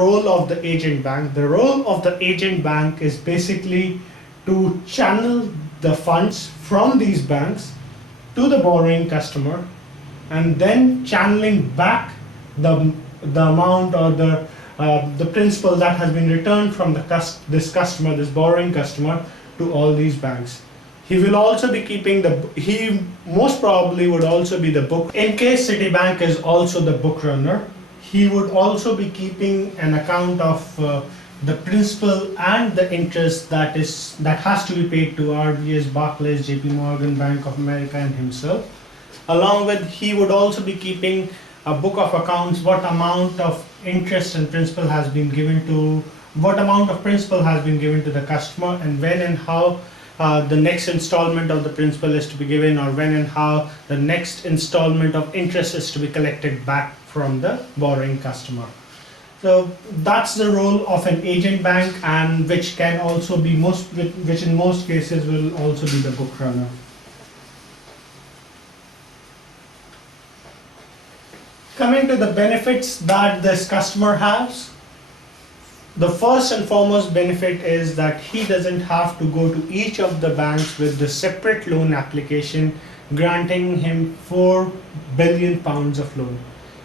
role of the agent bank? The role of the agent bank is basically to channel the funds from these banks to the borrowing customer, and then channeling back the amount or the principal that has been returned from this customer, this borrowing customer, to all these banks. He will also be keeping he most probably would also be the book. In case Citibank is also the book runner, he would also be keeping an account of the principal and the interest that has to be paid to RBS, Barclays, JP Morgan, Bank of America, and himself. Along with, he would also be keeping a book of accounts, what amount of interest and principal has been given to, what amount of principal has been given to the customer, and when and how the next installment of the principal is to be given, or when and how the next installment of interest is to be collected back from the borrowing customer. So that's the role of an agent bank, and which can also be which in most cases will also be the book runner. Coming to the benefits that this customer has, the first and foremost benefit is that he doesn't have to go to each of the banks with the separate loan application granting him £4 billion of loan.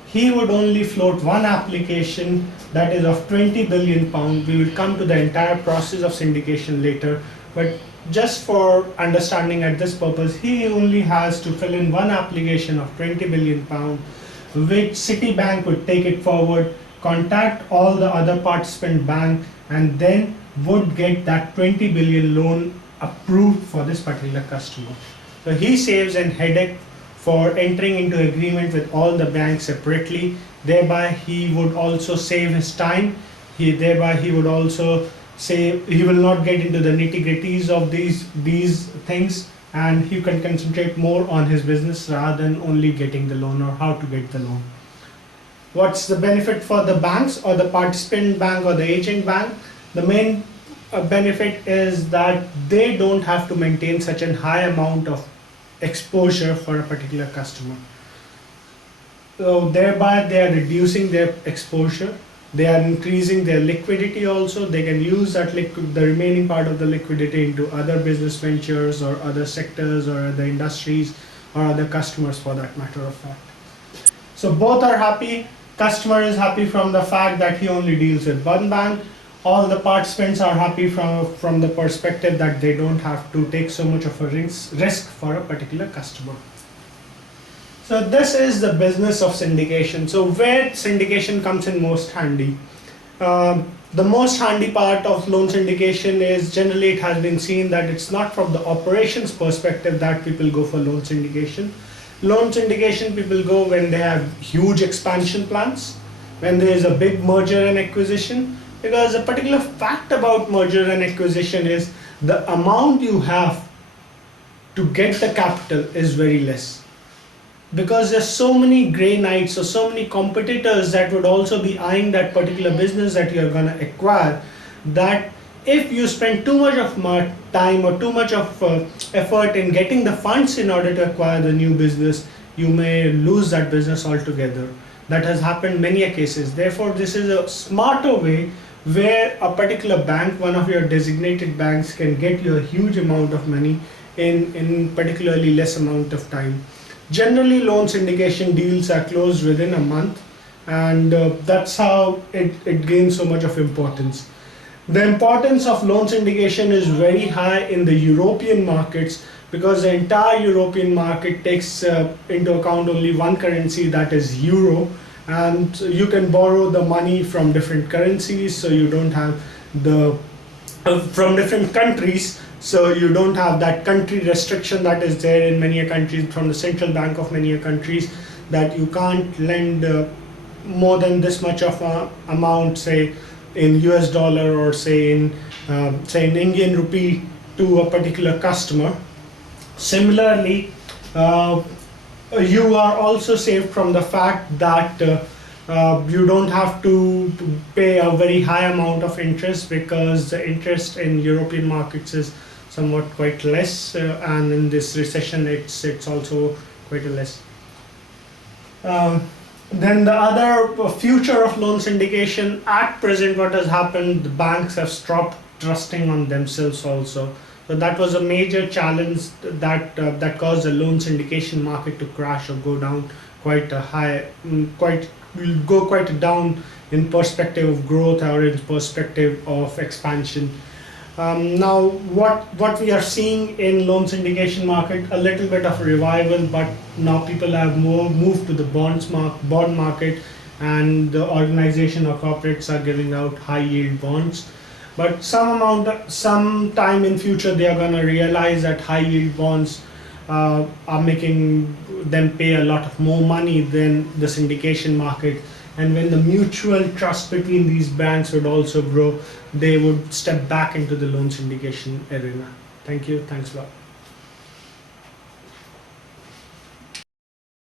He would only float one application that is of £20 billion. We will come to the entire process of syndication later, but just for understanding at this purpose, he only has to fill in one application of £20 billion, which Citibank would take it forward, contact all the other participant bank, and then would get that 20 billion loan approved for this particular customer. So he saves an headache for entering into agreement with all the banks separately. Thereby he would also save his time. He would also save, he will not get into the nitty-gritties of these things, and he can concentrate more on his business rather than only getting the loan or how to get the loan. What's the benefit for the banks or the participant bank or the agent bank? The main benefit is that they don't have to maintain such a high amount of exposure for a particular customer. So thereby they are reducing their exposure. They are increasing their liquidity also. They can use that the remaining part of the liquidity into other business ventures or other sectors or other industries or other customers, for that matter of fact. So both are happy. Customer is happy from the fact that he only deals with one bank. All the participants are happy from the perspective that they don't have to take so much of a risk for a particular customer. So this is the business of syndication. So where syndication comes in most handy. The most handy part of loan syndication is, generally it has been seen that it's not from the operations perspective that people go for loan syndication. Loan syndication people go when they have huge expansion plans, when there is a big merger and acquisition, because a particular fact about merger and acquisition is the amount you have to get the capital is very less. Because there's so many grey knights or so many competitors that would also be eyeing that particular business that you're going to acquire, that if you spend too much of time or too much of effort in getting the funds in order to acquire the new business, you may lose that business altogether. That has happened many a cases. Therefore, this is a smarter way where a particular bank, one of your designated banks, can get you a huge amount of money in particularly less amount of time. Generally, loan syndication deals are closed within a month, and that's how it gains so much of importance. The importance of loan syndication is very high in the European markets, because the entire European market takes into account only one currency, that is euro, and you can borrow the money from different currencies, so you don't have from different countries, so you don't have that country restriction that is there in many countries from the central bank of many countries, that you can't lend more than this much of a amount, say in US dollar or say in Indian rupee, to a particular customer. Similarly, you are also saved from the fact that you don't have to pay a very high amount of interest, because the interest in European markets is somewhat quite less, and in this recession it's also quite less. Then the other future of loan syndication, at present what has happened, the banks have stopped trusting on themselves also. So that was a major challenge that caused the loan syndication market to crash or go down quite a high, quite down in perspective of growth or in perspective of expansion. Now, what we are seeing in loan syndication market, a little bit of revival, but now people have more moved to the bond market, and the organization or corporates are giving out high yield bonds. But some time in future, they are going to realize that high yield bonds are making them pay a lot of more money than the syndication market. And when the mutual trust between these banks would also grow, they would step back into the loan syndication arena. Thank you. Thanks a lot.